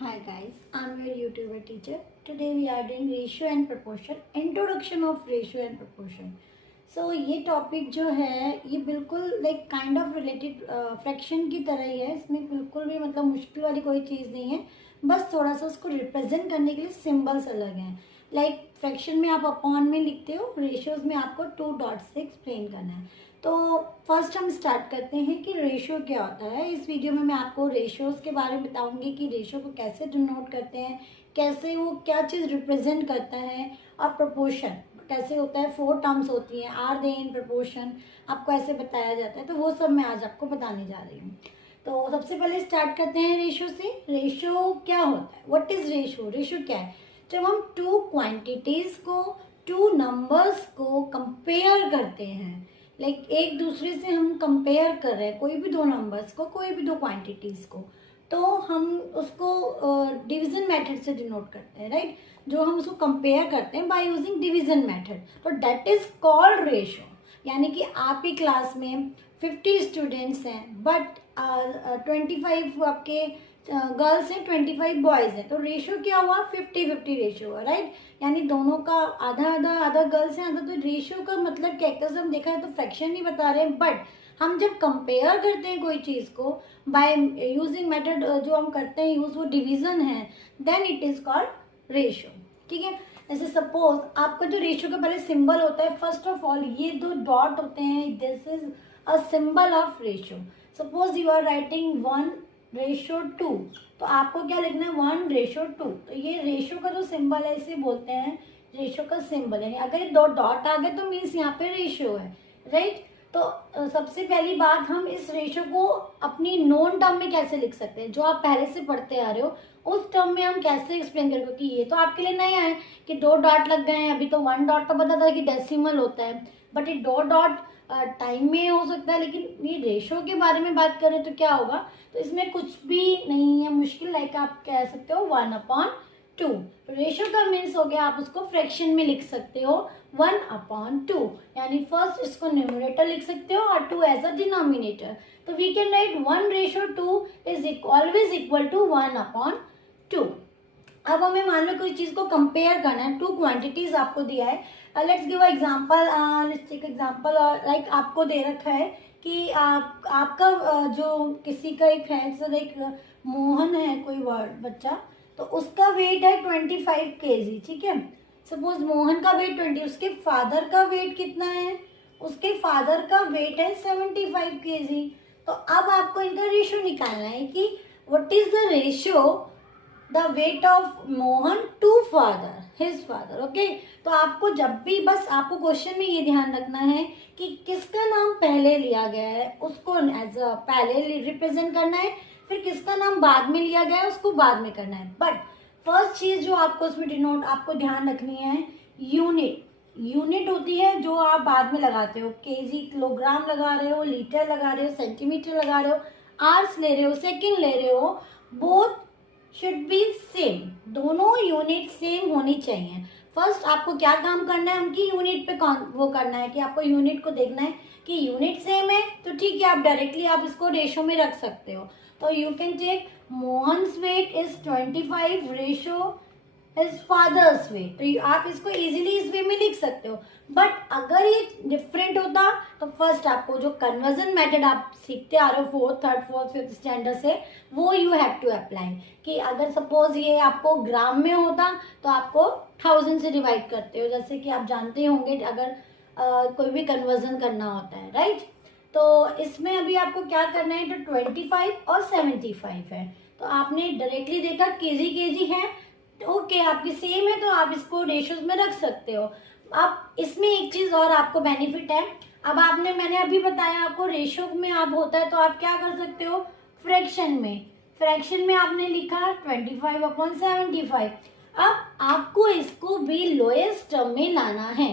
Hi guys, I'm your YouTuber teacher. Today we are doing ratio and proportion, introduction of ratio and proportion. So ये topic जो है ये बिल्कुल like kind of related fraction की तरह ही है. इसमें बिल्कुल भी मतलब मुश्किल वाली कोई चीज़ नहीं है. बस थोड़ा सा उसको रिप्रेजेंट करने के लिए सिंबल्स अलग हैं. लाइक फ्रैक्शन में आप अपॉन में लिखते हो, रेशियोज में आपको 2 डॉट से एक्सप्लेन करना है. तो फर्स्ट हम स्टार्ट करते हैं कि रेशियो क्या होता है. इस वीडियो में मैं आपको रेशियोज के बारे में बताऊंगी कि रेशियो को कैसे डिनोट करते हैं, कैसे वो क्या चीज़ रिप्रेजेंट करता है, और प्रोपोर्शन कैसे होता है. 4 टर्म्स होती हैं, आर दे इन प्रोपोर्शन, आपको ऐसे बताया जाता है. तो वो सब मैं आज आपको बताने जा रही हूँ. तो सबसे पहले स्टार्ट करते हैं रेशियो से. रेशियो क्या होता है, व्हाट इज रेशियो. रेशियो क्या है, जब हम टू क्वांटिटीज को, टू नंबर्स को कंपेयर करते हैं. लाइक एक दूसरे से हम कंपेयर कर रहे हैं कोई भी दो नंबर्स को, कोई भी दो क्वांटिटीज को, तो हम उसको डिवीजन मेथड से डिनोट करते हैं. राइट, जो हम उसको कंपेयर करते हैं बाय यूजिंग डिवीजन मेथड, तो दैट इज कॉल्ड रेशियो. यानी कि आपकी क्लास में 50 स्टूडेंट्स हैं बट 25 आपके गर्ल्स हैं, 25 बॉयज़ हैं, तो रेशियो क्या हुआ, 50-50 रेशियो हुआ. राइट, यानी दोनों का आधा आधा, आधा गर्ल्स हैं आधा. तो रेशियो का मतलब क्या है, हम देखा है तो फ्रैक्शन नहीं बता रहे हैं, बट हम जब कंपेयर करते हैं कोई चीज़ को बाय यूजिंग मेथड जो हम करते हैं यूज, वो डिवीजन है, then it is called ratio. ठीक है. जैसे सपोज आपका जो रेशियो का पहले सिंबल होता है, फर्स्ट ऑफ ऑल ये दो डॉट होते हैं, this is a symbol of ratio. Suppose you are writing 1:2, तो आपको क्या लिखना है, 1:2. तो ये रेशियो का जो सिंबल है इसे बोलते हैं रेशियो का सिंबल. यानी अगर दो डॉट आ गए तो मीन्स यहाँ पे रेशियो है. राइट, तो सबसे पहली बात, हम इस रेशियो को अपनी नोन टर्म में कैसे लिख सकते हैं, जो आप पहले से पढ़ते आ रहे हो उस टर्म में हम कैसे एक्सप्लेन करें. क्योंकि ये तो आपके लिए नया है कि 2 डॉट लग गए हैं. अभी तो 1 डॉट तो पता था कि डेसिमल होता है, बट ये 2 डॉट टाइम में हो सकता है. लेकिन ये रेशियो के बारे में बात करें तो क्या होगा, तो इसमें कुछ भी नहीं है मुश्किल. लाइक आप कह सकते हो 1/2. रेशियो का मीन्स हो गया, आप उसको फ्रैक्शन में लिख सकते हो 1/2. यानी फर्स्ट इसको न्यूमरेटर लिख सकते हो और 2 एज अ डिनोमिनेटर. तो we can write 1:2 is always equal to 1/2. अब हमें मान लो कोई चीज को कंपेयर करना है, 2 क्वांटिटीज आपको दिया है. Let's give example. Let's take example. Like आपको दे रखा है कि आपका जो किसी का एक है, सर एक मोहन है कोई वर्ड बच्चा, तो उसका वेट है 25 kg. ठीक है. सपोज मोहन का वेट 20, उसके फादर का वेट कितना है, उसके फादर का वेट है 75 kg. तो अब आपको इनका रेशियो निकालना है कि what is the ratio the weight of Mohan to father, his father. Okay, तो आपको जब भी, बस आपको क्वेश्चन में ये ध्यान रखना है कि किसका नाम पहले लिया गया है उसको एज अ पहले रिप्रेजेंट करना है, फिर किसका नाम बाद में लिया गया है उसको बाद में करना है. बट फर्स्ट चीज जो आपको उसमें डिनोट आपको ध्यान रखनी है, यूनिट. यूनिट होती है जो आप बाद में लगाते हो, केजी किलोग्राम लगा रहे हो, लीटर लगा रहे हो, सेंटीमीटर लगा रहे हो, आवर्स ले रहे हो, सेकंड ले रहे हो, बोथ शुड बी सेम. दोनों यूनिट सेम होनी चाहिए. फर्स्ट आपको क्या काम करना है, उनकी यूनिट पे वो करना है कि आपको यूनिट को देखना है कि यूनिट सेम है, तो ठीक है, आप डायरेक्टली आप इसको रेशो में रख सकते हो. तो you can take Mohan's weight is 25 ratio his father's weight. तो आप इसको इजीली इस वे में लिख सकते हो. बट अगर ये डिफरेंट होता तो फर्स्ट आपको जो कन्वर्जन मेथड आप सीखते आ रहे हो 4th, 3rd, 4th, 5th standard से, वो यू हैव टू अप्लाई. कि अगर सपोज ये आपको ग्राम में होता तो आपको 1000 से डिवाइड करते हो, जैसे कि आप जानते होंगे अगर कोई भी कन्वर्जन करना होता है. राइट, तो इसमें अभी आपको क्या करना है, तो 25 और 75 है, तो आपने डायरेक्टली देखा केजी है, ओके आपकी सेम है, तो आप इसको रेशियोज में रख सकते हो. अब इसमें एक चीज और आपको बेनिफिट है. अब मैंने अभी बताया आपको रेशियो में आप होता है तो आप क्या कर सकते हो, फ्रैक्शन में. फ्रैक्शन में आपने लिखा 25/75. अब आपको इसको भी लोएस्ट टर्म में लाना है.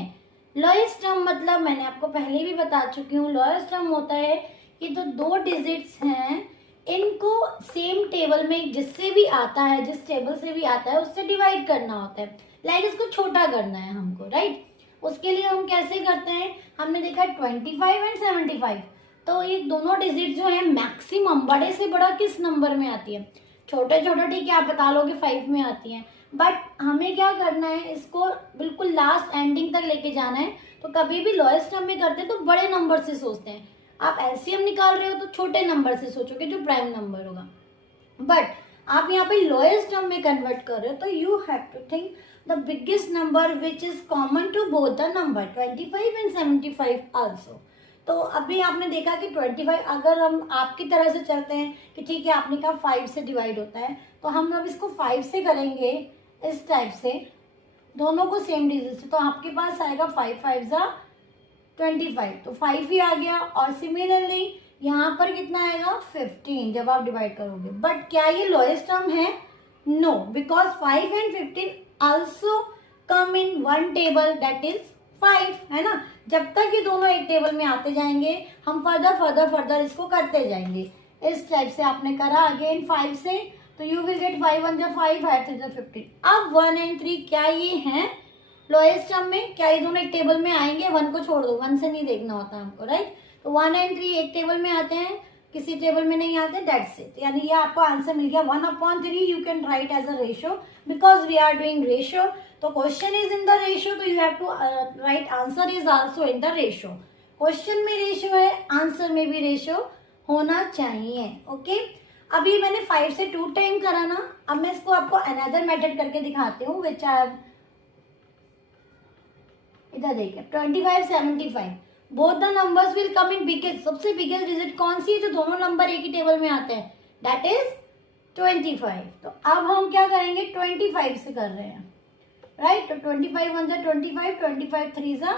लोएस्ट टर्म मतलब मैंने आपको पहले भी बता चुकी हूँ, लोएस्ट टर्म होता है कि तो 2 डिजिट्स हैं, इनको सेम टेबल में जिससे भी आता है, जिस टेबल से भी आता है उससे डिवाइड करना होता है. लाइक इसको छोटा करना है हमको. राइट, उसके लिए हम कैसे करते हैं, हमने देखा 25 एंड 75. तो ये दोनों डिजिट जो है मैक्सिमम बड़े से बड़ा किस नंबर में आती है, छोटे छोटे ठीक है, आप बता लो कि 5 में आती हैं, बट हमें क्या करना है, इसको बिल्कुल लास्ट एंडिंग तक लेके जाना है। तो कभी भी लोएस्ट टर्म में करते हैं तो बड़े नंबर से सोचते हैं। आप एलसीएम निकाल रहे हो तो छोटे नंबर से सोचोगे जो प्राइम नंबर होगा, बट आप यहाँ पे लोएस्ट टर्म में कन्वर्ट कर रहे हो तो you have to think the biggest number which is common to both the number 25 and 75 also. तो अभी आपने देखा कि 25 अगर हम आपकी तरह से चलते हैं कि ठीक है आपने कहा 5 से डिवाइड होता है, तो हम अब इसको 5 से करेंगे इस टाइप से, दोनों को सेम डिजिट से, तो आपके पास आएगा 5 5 जा 25, तो 5 ही आ गया। और सिमिलरली यहाँ पर कितना आएगा 15 जब आप डिवाइड करोगे। बट क्या ये लोएस्ट टर्म है? No, because 5 and 15 also come in one table that is 5, है ना। जब तक ये दोनों एक टेबल में आते जाएंगे हम फर्दर इसको करते जाएंगे। इस टाइप से आपने करा अगेन 5 से, तो यू विल गेट 5 1 जा 5 5 3 जा 15। अब 1 एंड 3 क्या ये हैं लोएस्ट टर्म में? क्या ये दोनों एक टेबल में आएंगे? 1 को छोड़ दो, 1 से नहीं देखना होता हमको, राइट। तो 1 एंड 3 एक टेबल में आते हैं, किसी टेबल में नहीं आते, दैट्स इट। यानी ये आपको आंसर मिल गया 1/3 you can write as a ratio because we are doing ratio. तो question is in the ratio, तो you have to write answer is also in the ratio. Question में रेशियो है, answer में भी रेशियो होना चाहिए। ओके, अभी मैंने 5 से 2 टाइम करा ना, अब मैं इसको आपको अनदर मेथड करके दिखाती हूँ विच आई इधर देखिए 25 75 both the numbers will come in biggest. सबसे बिगेस्ट डिजिट कौन सी है जो दोनों नंबर एक ही टेबल में आते हैं? That is 25। तो अब हम क्या करेंगे 25 से कर रहे हैं, राइट। तो 25 1 जा 25 25 3 जा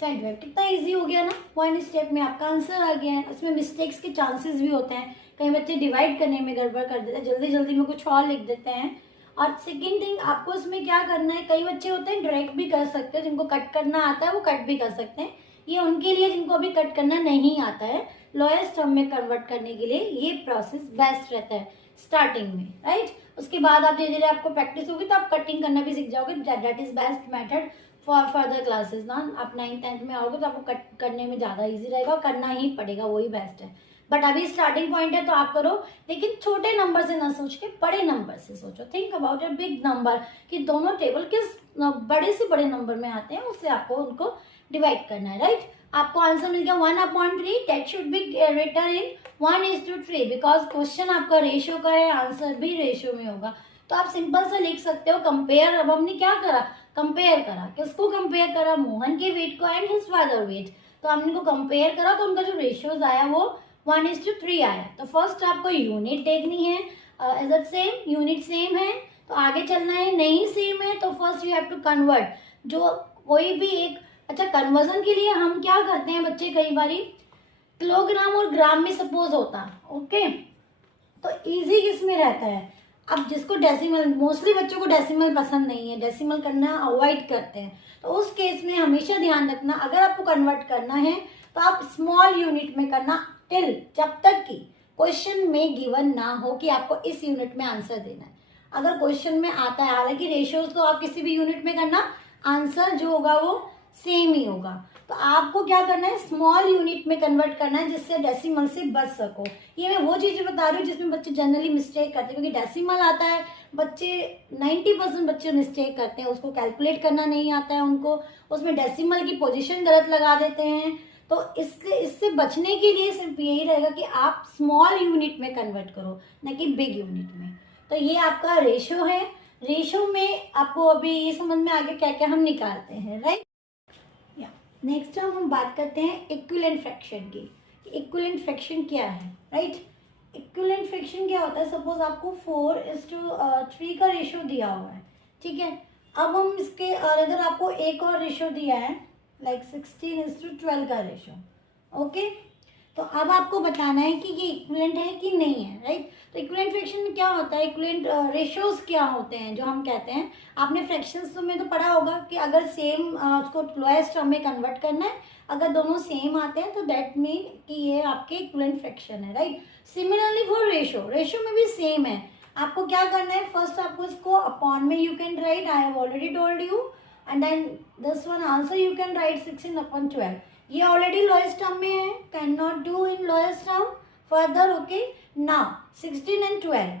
25। कितना इजी हो गया ना, वन स्टेप में आपका आंसर आ गया है। इसमें मिस्टेक्स के चांसेस भी होते हैं, कई बच्चे डिवाइड करने में गड़बड़ कर देते हैं, जल्दी जल्दी में कुछ और लिख देते हैं। और सेकेंड थिंग आपको इसमें क्या करना है, कई बच्चे होते हैं डायरेक्ट भी कर सकते हैं, जिनको कट करना आता है वो कट भी कर सकते हैं। ये उनके लिए जिनको अभी कट करना नहीं आता है, लोएस्ट टर्म में कन्वर्ट करने के लिए ये प्रोसेस बेस्ट रहता है स्टार्टिंग में, राइट। उसके बाद आप धीरे धीरे आपको प्रैक्टिस होगी तो आप कटिंग करना भी सीख जाओगे, that is best method for further classes ना। आप 9th 10th में आओगे तो आपको कट करने में ज़्यादा ईजी रहेगा और करना ही पड़ेगा, वही बेस्ट है। बट अभी स्टार्टिंग पॉइंट है तो आप करो, लेकिन छोटे नंबर से ना सोच के बड़े नंबर से सोचो। Think about a big number कि दोनों टेबल किस बड़े से बड़े नंबर में आते हैं, उससे आपको उनको डिवाइड करना है, राइट। आपको आंसर मिल गया 1/3 that should be written in 1:3 because question आपका रेशियो का है, आंसर भी रेशियो में होगा। तो आप सिंपल से लिख सकते हो कंपेयर। अब हमने क्या करा, कंपेयर करा, किसको कंपेयर करा? मोहन के वेट को एंड हिज फादर वेट। तो हमने इनको कंपेयर करा तो उनका जो रेशियोज आया वो 1:3 आया। तो फर्स्ट आपको यूनिट देखनी है, is it same, unit same है तो आगे चलना है, नहीं सेम है तो first you have to convert. जो कोई भी एक अच्छा कन्वर्जन के लिए हम क्या करते हैं बच्चे, कई बारी किलोग्राम और ग्राम में सपोज होता, ओके। तो इजी किस में रहता है? अब जिसको डेसिमल, मोस्टली बच्चों को डेसिमल पसंद नहीं है, डेसिमल करना अवॉइड करते हैं, तो उस केस में हमेशा ध्यान रखना अगर आपको कन्वर्ट करना है तो आप स्मॉल यूनिट में करना टिल जब तक कि क्वेश्चन में गिवन ना हो कि आपको इस यूनिट में आंसर देना है। अगर क्वेश्चन में आता है, हालांकि रेशियोज तो आप किसी भी यूनिट में करना, आंसर जो होगा वो सेम ही होगा। तो आपको क्या करना है, स्मॉल यूनिट में कन्वर्ट करना है जिससे डेसिमल से बच सको। ये मैं वो चीजें बता रही हूँ जिसमें बच्चे जनरली मिस्टेक करते हैं, क्योंकि डेसिमल आता है, बच्चे 90% बच्चे मिस्टेक करते हैं, उसको कैलकुलेट करना नहीं आता है उनको, उसमें डेसिमल की पोजीशन गलत लगा देते हैं। तो इससे बचने के लिए सिर्फ यही रहेगा कि आप स्मॉल यूनिट में कन्वर्ट करो, न कि बिग यूनिट में। तो ये आपका रेशियो है। रेशियो में आपको अभी ये समझ में आ गया क्या क्या हम निकालते हैं, राइट। नेक्स्ट हम बात करते हैं इक्विवेलेंट फ्रैक्शन की। इक्विवेलेंट फ्रैक्शन क्या है, राइट। इक्विवेलेंट फ्रैक्शन क्या होता है, सपोज आपको 4:3 का रेशियो दिया हुआ है, ठीक है। अब हम इसके अगर आपको एक और रेशियो दिया है लाइक 16:12 का रेशियो, ओके। तो अब आपको बताना है कि ये इक्विवेलेंट है कि नहीं है, राइट। तो इक्विवेलेंट फ्रैक्शन में क्या होता है, इक्विवेलेंट रेशियोज क्या होते हैं जो हम कहते हैं, आपने फ्रैक्शंस में तो पढ़ा होगा कि अगर सेम उसको लोएस्ट टर्म में कन्वर्ट करना है, अगर दोनों सेम आते हैं तो दैट मीन कि ये आपके इक्विवेलेंट फ्रैक्शन है, right. Similarly for ratio, ratio में भी सेम है। आपको क्या करना है, फर्स्ट आपको इसको अपॉन में you can write, I have already told you, and then this one answer you can write 16/12। ये ऑलरेडी लोएस्ट टर्म में है, can not do in lowest term further, okay. Now 16 and 12,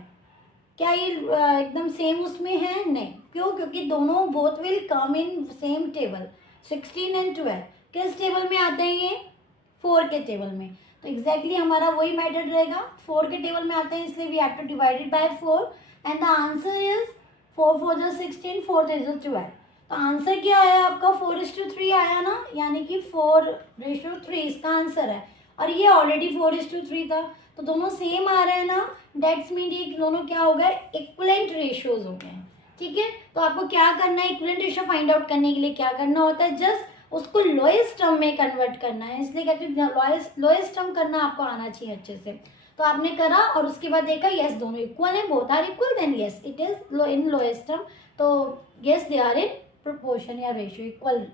क्या ये एकदम same उसमें है? नहीं। क्यों? क्योंकि दोनों both will come in same table. 16 and 12 किस टेबल में आते हैं? ये 4 के टेबल में। तो एग्जैक्टली हमारा वही मेथड रहेगा, 4 के टेबल में आते हैं, इसलिए we have to divide it by 4 and the answer is 4 4 जो 16, 4 3 जो 12। तो आंसर क्या आया आपका? 4:3 आया ना, यानी कि 4:3 इसका आंसर है। और ये ऑलरेडी 4:3 था, तो दोनों सेम आ रहे हैं ना, डेट्स मीन ये दोनों क्या हो गए? इक्वलेंट रेशियोज हो गए हैं। ठीक है, तो आपको क्या करना है? इक्वलेंट रेशियो फाइंड आउट करने के लिए क्या करना होता है? जस्ट उसको लोएस्ट टर्म में कन्वर्ट करना है, इसलिए कहते हैं लोएस्ट टर्म करना आपको आना चाहिए अच्छे से। तो आपने करा और उसके बाद देखा यस दोनों इक्वल है, both are equal, then yes it is in lowest term. तो yes they are in proportion या रेशियो,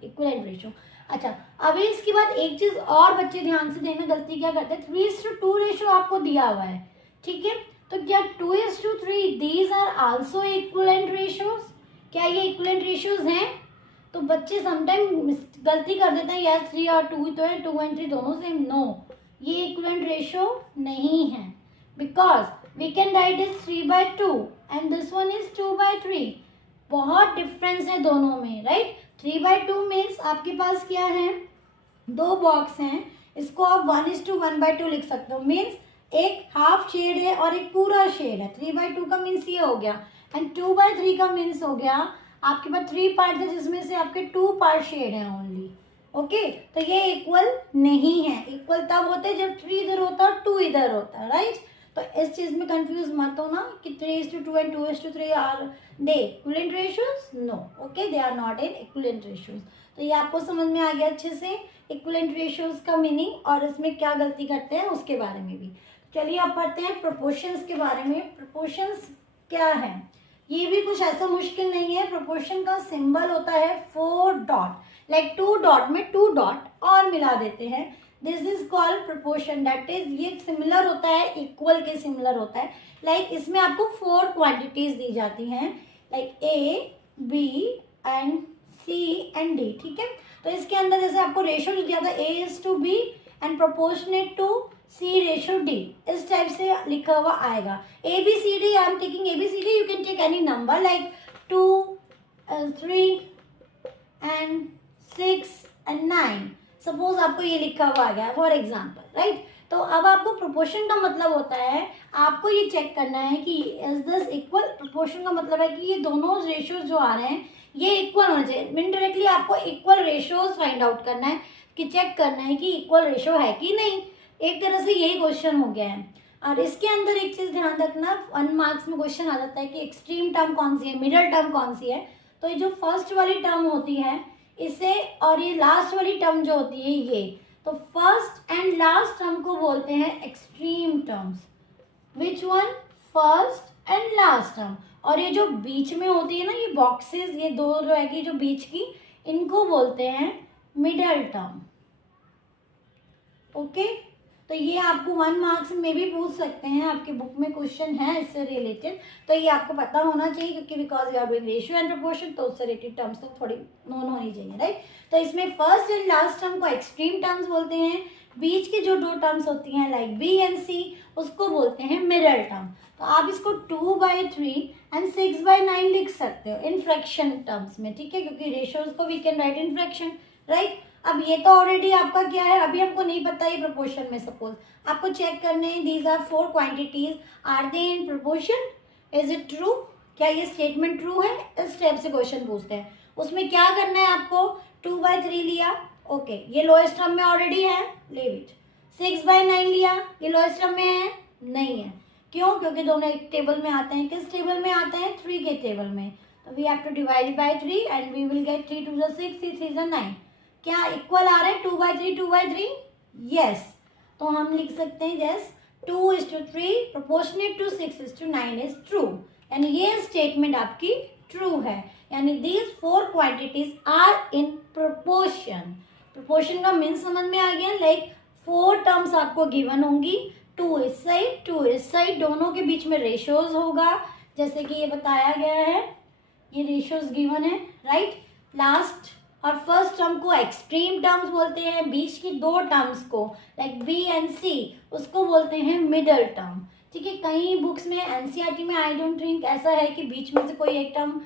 इक्वलेंट रेशियो। अच्छा, अभी इसके बाद एक चीज और बच्चे ध्यान से देना, गलती क्या करते हैं? 3:2 रेशियो आपको दिया हुआ है, ठीक है, तो क्या 2:3 these are also equivalent ratios? क्या ये इक्वलेंट रेशियोज हैं? तो बच्चे समटाइम गलती कर देते हैं, यस 3 और 2 तो है, 2 and 3 दोनों सेम। नो, ये इक्वलेंट रेशियो नहीं है, because we can write is 3/2 and this one is 2/3। बहुत डिफरेंस है दोनों में, राइट। 3/2 मीन्स आपके पास क्या है? 2 बॉक्स हैं, इसको आप 1:1/2 लिख सकते हो। मीन्स एक हाफ शेड है और एक पूरा शेड है। 3/2 का मीन्स ये हो गया, एंड 2/3 का मीन्स हो गया आपके पास 3 पार्ट है जिसमें से आपके 2 पार्ट शेड है ओनली। ओके, तो ये इक्वल नहीं है। इक्वल तब होते हैं जब 3 इधर होता है और 2 इधर होता है, राइट। तो इस चीज में कंफ्यूज मत हो ना कि 3:2 and 2:3 are they equivalent ratios? No, okay, they are not in equivalent ratios. तो ये आपको समझ में आ गया अच्छे से इक्विवेलेंट रेशियोज का मीनिंग और इसमें क्या गलती करते हैं उसके बारे में भी। चलिए अब पढ़ते हैं प्रोपोर्शंस के बारे में। प्रोपोर्शंस क्या है? ये भी कुछ ऐसा मुश्किल नहीं है। प्रोपोर्शन का सिंबल होता है 4 डॉट, लाइक 2 डॉट में 2 डॉट और मिला देते हैं, this is called proportion. That is ये सिमिलर होता है, इक्वल के सिमिलर होता है। लाइक इसमें आपको 4 क्वांटिटीज दी जाती हैं, like A, B and C and D, ठीक है। तो इसके अंदर जैसे आपको रेशियो दिया था A:B and proportionate to C:D, इस टाइप से लिखा हुआ आएगा। ABCD, I am taking ABCD, you can take any number like 2, 3 and 6 and 9। Suppose आपको ये लिखा हुआ आ गया फॉर एग्जाम्पल, राइट। तो अब आपको प्रोपोर्शन का मतलब होता है, आपको ये चेक करना है कि इज दिस इक्वल। प्रोपोर्शन का मतलब है कि ये दोनों रेशियोज जो आ रहे हैं ये इक्वल होना चाहिए। इनडायरेक्टली आपको इक्वल रेशियोज फाइंड आउट करना है, कि चेक करना है कि इक्वल रेशियो है कि नहीं। एक तरह से यही क्वेश्चन हो गया है। और इसके अंदर एक चीज ध्यान रखना, 1 मार्क्स में क्वेश्चन आ जाता है कि एक्सट्रीम टर्म कौन सी है, मिडल टर्म कौन सी है। तो ये जो फर्स्ट वाली टर्म होती है इसे, और ये लास्ट वाली टर्म जो होती है ये, तो फर्स्ट एंड लास्ट टर्म को बोलते हैं extreme terms. Which one? First and last term. और ये जो बीच में होती है ना, ये बॉक्सेस, ये दो रहेगी जो बीच की, इनको बोलते हैं मिडल टर्म। ओके, तो ये आपको 1 मार्क्स में भी पूछ सकते हैं, आपके बुक में क्वेश्चन है इससे रिलेटेड, तो ये आपको पता होना चाहिए, क्योंकि because you are doing ratio and proportion, तो उससे रिलेटेड टर्म्स तो थोड़ी नोन होनी चाहिए, राइट। तो इसमें फर्स्ट एंड लास्ट टर्म को एक्सट्रीम टर्म्स बोलते हैं। बीच की जो 2 टर्म्स होती हैं लाइक बी एंड सी, उसको बोलते हैं मिडल टर्म। तो आप इसको 2/3 एंड 6/9 लिख सकते हो इन फ्रैक्शन टर्म्स में, ठीक है, क्योंकि रेशियोज को we can write in fraction, right. अब ये तो ऑलरेडी आपका क्या है, अभी हमको नहीं पता ये प्रोपोर्शन में, सपोज आपको चेक करने हैं these are 4 quantities, are they in proportion, is it true? क्या ये स्टेटमेंट ट्रू है? इस टाइप से क्वेश्चन पूछते हैं। उसमें क्या करना है आपको? 2/3 लिया, ओके, ये लोएस्ट टर्म में ऑलरेडी है, लीव इट। 6/9 लिया, ये लोएस्ट टर्म में है, नहीं है। क्यों? क्योंकि दोनों एक टेबल में आते हैं। किस टेबल में आते हैं? 3 के टेबल में। तो we have to divide by 3 and we will get 3 2 6, 3 3 9। क्या इक्वल आ रहा है 2/3 2/3? यस। तो हम लिख सकते हैं yes 2:3 proportionate to 6:9 is true, यानी ये स्टेटमेंट आपकी ट्रू है, यानी these 4 quantities are in proportion. Proportion का मीन समझ में आ गया, लाइक 4 टर्म्स आपको गिवन होंगी, 2 इस साइड 2 इस साइड, दोनों के बीच में रेशियोज होगा, जैसे कि ये बताया गया है, ये रेशियोज गिवन है, राइट। लास्ट और फर्स्ट टर्म को एक्सट्रीम टर्म्स बोलते हैं, बीच की 2 टर्म्स को लाइक बी एंड सी उसको बोलते हैं मिडल टर्म। ठीक है। कई बुक्स में एनसीईआरटी में आई डोंट थिंक ऐसा है कि बीच में से कोई एक टर्म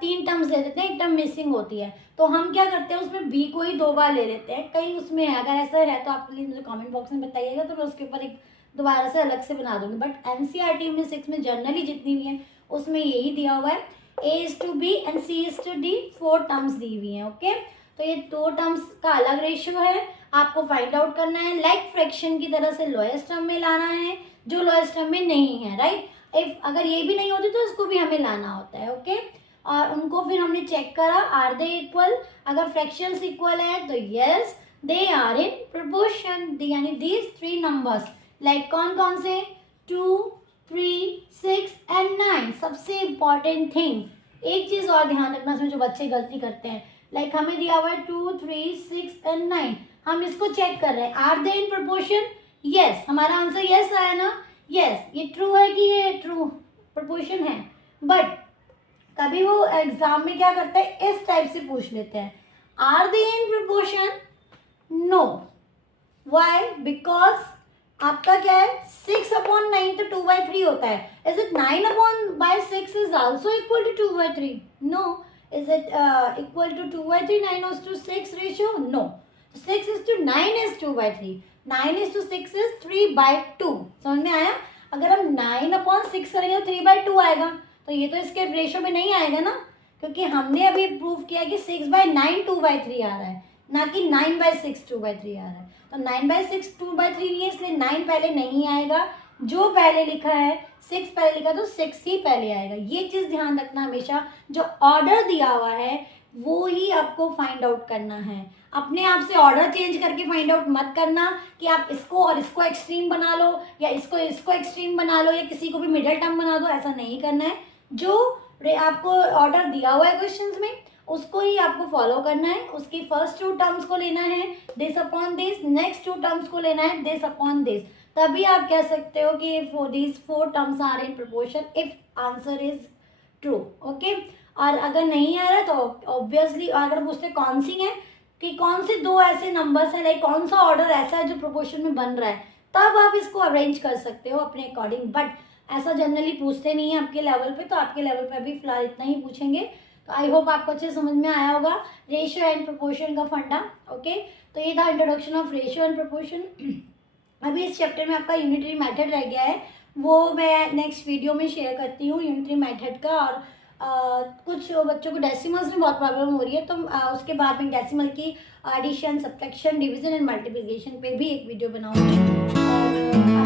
3 टर्म्स दे देते हैं, एक टर्म मिसिंग होती है, तो हम क्या करते हैं उसमें बी को ही 2 बार ले लेते हैं। कहीं उसमें है, अगर ऐसा है तो आप प्लीज मुझे कमेंट बॉक्स में बताइएगा, तो मैं उसके ऊपर एक दोबारा से अलग से बना दूंगी। बट एनसीईआरटी में 6 में जनरली जितनी भी है उसमें यही दिया हुआ है, A is to B and C is to D, 4 terms दी हुई हैं। ओके, तो ये 2 टर्म्स का अलग रेशियो है, आपको फाइंड आउट करना है। लाइक फ्रैक्शन की तरह से लोएस्ट टर्म में लाना है जो लोएस्ट टर्म में नहीं है, राइट। इफ अगर ये भी नहीं होती तो इसको भी हमें लाना होता है। ओके, और उनको फिर हमने चेक करा, आर दे इक्वल, अगर फ्रैक्शंस इक्वल है तो yes they are in proportion, यानी दीज 3 नंबर्स। लाइक कौन कौन से, 2, 3, 6 एंड 9। सबसे इम्पॉर्टेंट थिंग, एक चीज और ध्यान रखना इसमें जो बच्चे गलती करते हैं, लाइक हमें दिया हुआ है 2, 3, 6 एंड 9, हम इसको चेक कर रहे हैं, are they in proportion, yes, हमारा आंसर यस आया ना, यस, ये ट्रू है कि ये ट्रू प्रोपोर्शन है। बट कभी वो एग्जाम में क्या करते हैं, इस टाइप से पूछ लेते हैं, are they in proportion, no, why, because आपका क्या है 6/9 तो 2/3 होता है। Is it 9/6 is also equal to 2/3? No. Is it equal to 2/3 9:6 ratio? No. 6:9 is 2/3, 9:6 is 3/2। समझ में आया? अगर हम 9/6 करेंगे तो 3/2 आएगा, तो ये तो इसके रेशियो में नहीं आएगा ना, क्योंकि हमने अभी प्रूव किया कि 6/9 2/3 आ रहा है, ना कि 9/6 2/3 आ रहा है। तो 9/6 2/3 नहीं है, इसलिए 9 पहले नहीं आएगा, जो पहले लिखा है 6 पहले लिखा तो 6 ही पहले आएगा। ये चीज़ ध्यान रखना हमेशा, जो ऑर्डर दिया हुआ है वो ही आपको फाइंड आउट करना है। अपने आप से ऑर्डर चेंज करके फाइंड आउट मत करना कि आप इसको और इसको एक्सट्रीम बना लो, या इसको एक्सट्रीम बना लो, या किसी को भी मिडिल टर्म बना दो, ऐसा नहीं करना है। जो आपको ऑर्डर दिया हुआ है क्वेश्चंस में उसको ही आपको फॉलो करना है। उसकी फर्स्ट 2 टर्म्स को लेना है this upon this, next 2 terms को लेना है दिस अपॉन दिस, तभी आप कह सकते हो कि this 4 terms are in proportion if answer is true. Okay, और अगर नहीं आ रहा तो ऑब्वियसली अगर पूछते कौन सी है, कि कौन से 2 ऐसे नंबर्स हैं, लाइक कौन सा ऑर्डर ऐसा है जो प्रोपोर्शन में बन रहा है, तब आप इसको अरेंज कर सकते हो अपने अकॉर्डिंग। बट ऐसा जनरली पूछते नहीं है आपके लेवल पे, तो आपके लेवल पे अभी फिलहाल इतना ही पूछेंगे। तो आई होप आपको अच्छे समझ में आया होगा रेशियो एंड प्रोपोर्शन का फंडा। ओके, तो ये था introduction of ratio and proportion. अभी इस चैप्टर में आपका यूनिटरी मेथड रह गया है, वो मैं नेक्स्ट वीडियो में शेयर करती हूँ यूनिटरी मेथड का। और कुछ बच्चों को डेसिमल्स में बहुत प्रॉब्लम हो रही है, तो उसके बाद में डेसिमल की addition, subtraction, division and multiplication पे भी एक वीडियो बनाऊंगी। और